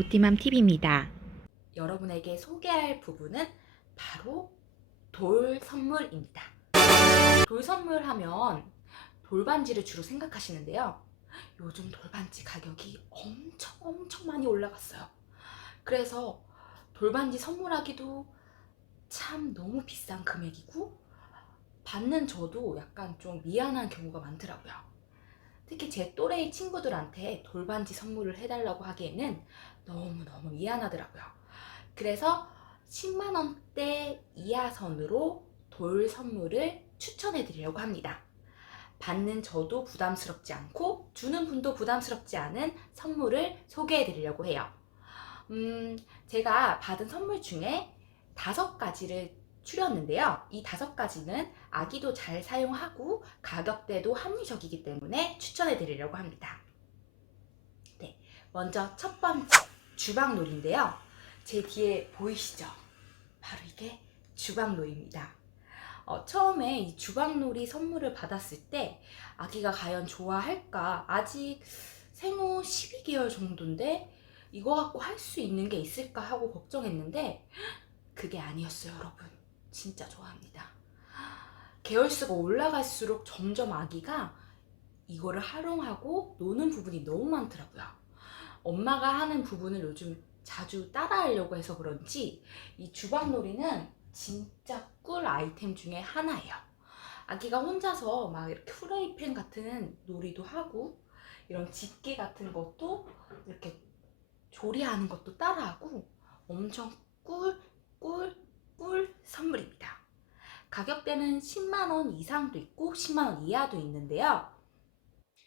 보티맘 TV입니다. 여러분에게 소개할 부분은 바로 돌 선물입니다. 돌 선물 하면 돌반지를 주로 생각하시는데요. 요즘 돌반지 가격이 엄청 엄청 많이 올라갔어요. 그래서 돌반지 선물하기도 참 너무 비싼 금액이고 받는 저도 약간 좀 미안한 경우가 많더라고요. 특히 제 또래의 친구들한테 돌반지 선물을 해달라고 하기에는 너무너무 미안하더라고요. 그래서 10만 원대 이하 선으로 돌 선물을 추천해 드리려고 합니다. 받는 저도 부담스럽지 않고 주는 분도 부담스럽지 않은 선물을 소개해 드리려고 해요. 음, 제가 받은 선물 중에 다섯 가지를 추렸는데요. 이 다섯 가지는 아기도 잘 사용하고 가격대도 합리적이기 때문에 추천해 드리려고 합니다. 네, 먼저 첫 번째 주방놀이인데요. 제 뒤에 보이시죠? 바로 이게 주방놀이입니다. 어, 처음에 이 주방놀이 선물을 받았을 때 아기가 과연 좋아할까? 아직 생후 12개월 정도인데 이거 갖고 할 수 있는 게 있을까 하고 걱정했는데 그게 아니었어요, 여러분. 진짜 좋아합니다. 개월수가 올라갈수록 점점 아기가 이거를 활용하고 노는 부분이 너무 많더라고요. 엄마가 하는 부분을 요즘 자주 따라하려고 해서 그런지 이 주방놀이는 진짜 꿀 아이템 중에 하나예요. 아기가 혼자서 막 이렇게 프라이팬 같은 놀이도 하고 이런 집게 같은 것도 이렇게 조리하는 것도 따라하고 엄청 꿀, 꿀, 꿀 선물입니다. 가격대는 10만원 이상도 있고 10만원 이하도 있는데요.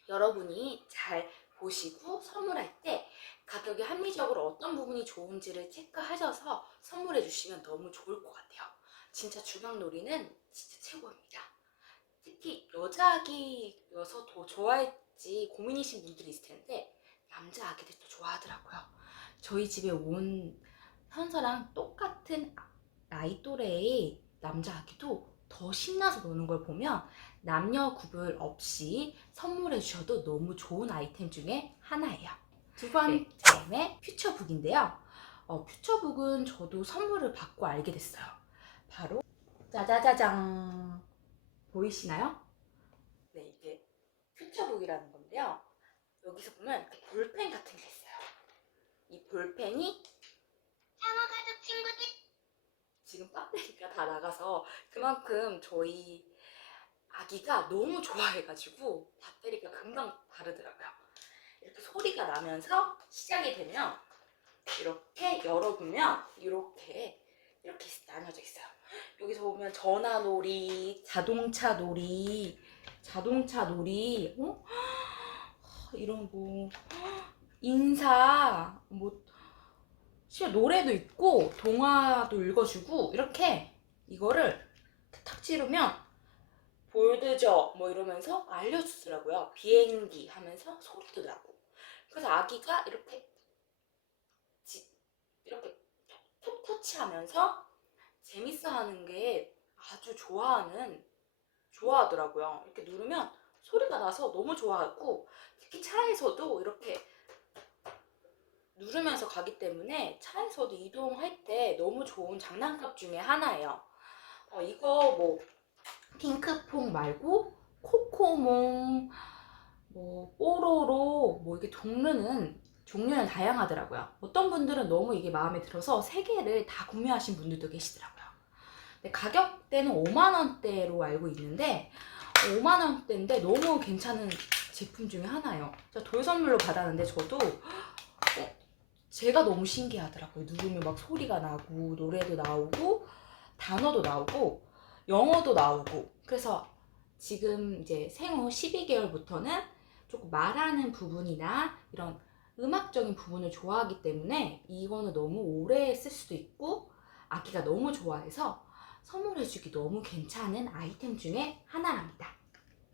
여러분이 잘 보시고 선물할 때 가격이 합리적으로 어떤 부분이 좋은지를 체크하셔서 선물해 주시면 너무 좋을 것 같아요. 진짜 주방놀이는 진짜 최고입니다. 특히 여자 아기여서 더 좋아할지 고민이신 분들이 있을 텐데 남자 아기들도 좋아하더라고요. 저희 집에 온 현서랑 똑같은 나이 또래의 남자 아기도 더 신나서 노는 걸 보면 남녀 구별 없이 선물해 주셔도 너무 좋은 아이템 중에 하나예요. 두 번째는 퓨처북인데요. 어, 퓨처북은 저도 선물을 받고 알게 됐어요. 바로 짜자자장 보이시나요? 네, 이게 퓨처북이라는 건데요. 여기서 보면 볼펜 같은 게 있어요. 이 볼펜이 상어 가족 친구 배터리가 다 나가서 그만큼 저희 아기가 너무 좋아해가지고 배터리가 금방 다르더라고요. 이렇게 소리가 나면서 시작이 되면 이렇게 열어보면 이렇게 이렇게 나뉘어져 있어요. 여기서 보면 전화 놀이, 자동차 놀이, 자동차 놀이, 어? 이런 뭐 인사, 뭐 심지어 노래도 있고 동화도 읽어주고 이렇게 이거를 탁 찌르면 볼드죠 뭐 이러면서 알려주더라고요. 비행기 하면서 소리도 나고. 그래서 아기가 이렇게 지- 이렇게 톡 터치하면서 재밌어하는 게 아주 좋아하는 좋아하더라고요. 이렇게 누르면 소리가 나서 너무 좋아하고 특히 차에서도 이렇게 누르면서 가기 때문에 차에서도 이동할 때 너무 좋은 장난감 중에 하나예요. 어, 이거 뭐 핑크퐁 말고 코코몽, 뭐 뽀로로 뭐 이게 종류는 종류는 다양하더라고요. 어떤 분들은 너무 이게 마음에 들어서 세 개를 다 구매하신 분들도 계시더라고요. 근데 가격대는 5만 원대로 알고 있는데 5만 원대인데 너무 괜찮은 제품 중에 하나예요. 제가 돌 선물로 받았는데 저도 어, 제가 너무 신기하더라고요. 누르면 막 소리가 나고 노래도 나오고 단어도 나오고 영어도 나오고 그래서 지금 이제 생후 12개월부터는 조금 말하는 부분이나 이런 음악적인 부분을 좋아하기 때문에 이거는 너무 오래 쓸 수도 있고 아기가 너무 좋아해서 선물해주기 너무 괜찮은 아이템 중에 하나랍니다.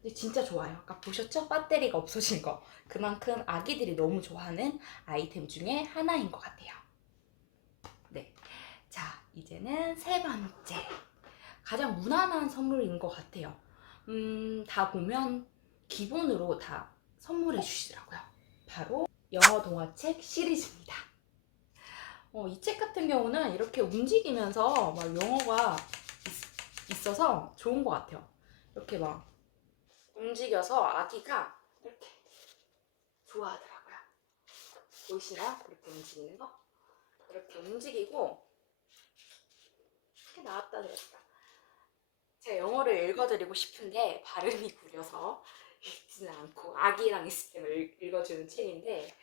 근데 진짜 좋아요. 아까 보셨죠? 배터리가 없어진 거. 그만큼 아기들이 너무 좋아하는 아이템 중에 하나인 것 같아요. 네. 자, 이제는 세 번째. 가장 무난한 선물인 것 같아요. 음, 다 보면 기본으로 다 선물해 주시더라고요. 바로 영어 동화책 시리즈입니다. 어, 이 책 같은 경우는 이렇게 움직이면서 막 영어가 있, 있어서 좋은 것 같아요. 이렇게 막 움직여서 아기가 이렇게 좋아하더라고요. 보이시나요? 이렇게 움직이는 거? 이렇게 움직이고 이렇게 나왔다 들었다. 제가 영어를 읽어드리고 싶은데 발음이 구려서 읽지는 않고 아기랑 있을 때만 읽- 읽어주는 책인데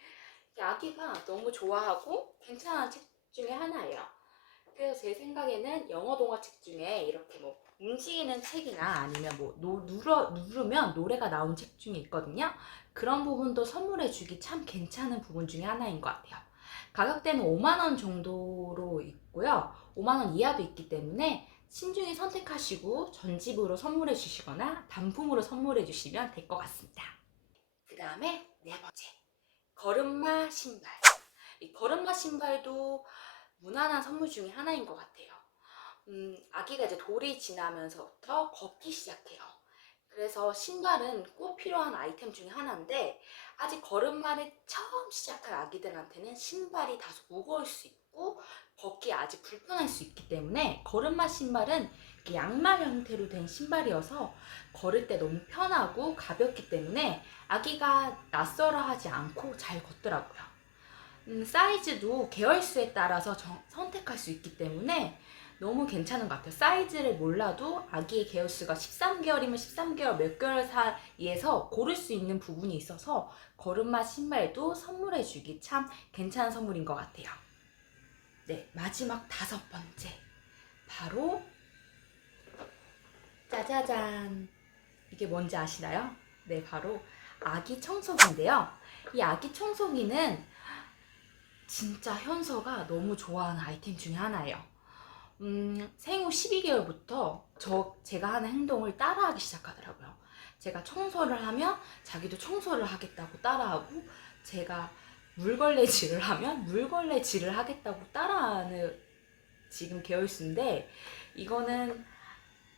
이 아기가 너무 좋아하고 괜찮은 책 중에 하나예요. 그래서 제 생각에는 영어 동화책 중에 이렇게 뭐 움직이는 책이나 아니면 뭐 노- 누르, 누르면 노래가 나온 책 중에 있거든요. 그런 부분도 선물해 주기 참 괜찮은 부분 중에 하나인 것 같아요. 가격대는 5만원 정도로 있고요. 5만원 이하도 있기 때문에 신중히 선택하시고 전집으로 선물해 주시거나 단품으로 선물해 주시면 될 것 같습니다. 그 다음에 네 번째. 걸음마 신발. 이 걸음마 신발도 무난한 선물 중에 하나인 것 같아요. 음, 아기가 이제 돌이 지나면서부터 걷기 시작해요. 그래서 신발은 꼭 필요한 아이템 중에 하나인데 아직 걸음마를 처음 시작할 아기들한테는 신발이 다소 무거울 수 있고 걷기 아직 불편할 수 있기 때문에 걸음마 신발은 양말 형태로 된 신발이어서 걸을 때 너무 편하고 가볍기 때문에 아기가 낯설어 하지 않고 잘 걷더라고요. 음, 사이즈도 계열수에 따라서 정- 선택할 수 있기 때문에 너무 괜찮은 것 같아요. 사이즈를 몰라도 아기의 계열수가 13개월이면 13개월 몇 개월 사이에서 고를 수 있는 부분이 있어서 걸음마 신발도 선물해주기 참 괜찮은 선물인 것 같아요. 네, 마지막 다섯 번째. 바로 짜자잔. 이게 뭔지 아시나요? 네, 바로 아기 청소기인데요. 이 아기 청소기는 진짜 현서가 너무 좋아하는 아이템 중에 하나예요. 음, 생후 12개월부터 저 제가 하는 행동을 따라하기 시작하더라고요. 제가 청소를 하면 자기도 청소를 하겠다고 따라하고 제가 물걸레질을 하면 물걸레질을 하겠다고 따라하는 지금 계열수인데 이거는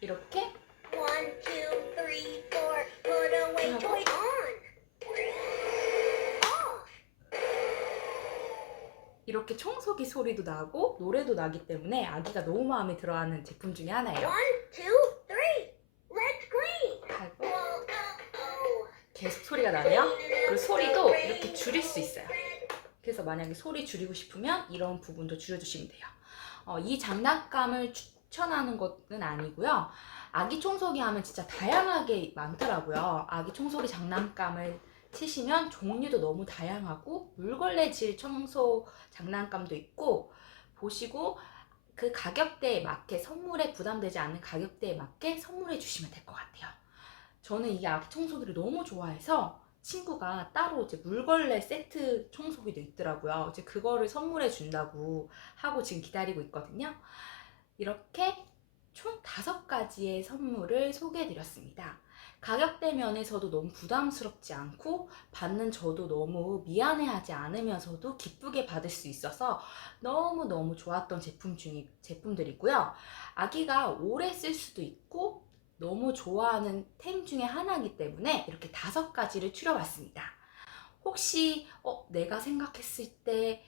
이렇게 One, two, three, four. Put away toy on. 이렇게 청소기 소리도 나고 노래도 나기 때문에 아기가 너무 마음에 들어하는 제품 중에 하나예요. One, two, three. Let's green. 하고 Oh, oh, oh. 계속 소리가 나네요. 그리고 소리도 이렇게 줄일 수 있어요. 그래서 만약에 소리 줄이고 싶으면 이런 부분도 줄여주시면 돼요. 어, 이 장난감을 추천하는 것은 아니고요. 아기 청소기 하면 진짜 다양하게 많더라고요. 아기 청소기 장난감을 치시면 종류도 너무 다양하고 물걸레 질 청소 장난감도 있고 보시고 그 가격대에 맞게 선물에 부담되지 않는 가격대에 맞게 선물해 주시면 될 것 같아요. 저는 이 아기 청소기를 너무 좋아해서 친구가 따로 이제 물걸레 세트 청소기도 있더라고요. 이제 그거를 선물해 준다고 하고 지금 기다리고 있거든요. 이렇게 총 다섯 가지의 선물을 소개해 드렸습니다. 가격대 면에서도 너무 부담스럽지 않고 받는 저도 너무 미안해하지 않으면서도 기쁘게 받을 수 있어서 너무너무 좋았던 제품 중에 제품들이고요. 아기가 오래 쓸 수도 있고 너무 좋아하는 템 중에 하나이기 때문에 이렇게 다섯 가지를 추려봤습니다. 혹시 어, 내가 생각했을 때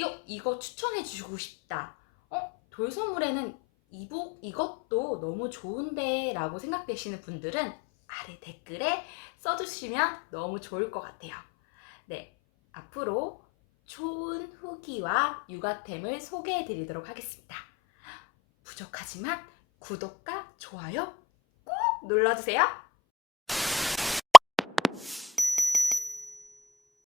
요, 이거 추천해 주고 싶다. 어, 돌 선물에는 이복 이것도 너무 좋은데 라고 생각되시는 분들은 아래 댓글에 써주시면 너무 좋을 것 같아요. 네, 앞으로 좋은 후기와 육아템을 소개해 드리도록 하겠습니다. 부족하지만 구독과 좋아요 꼭 눌러주세요.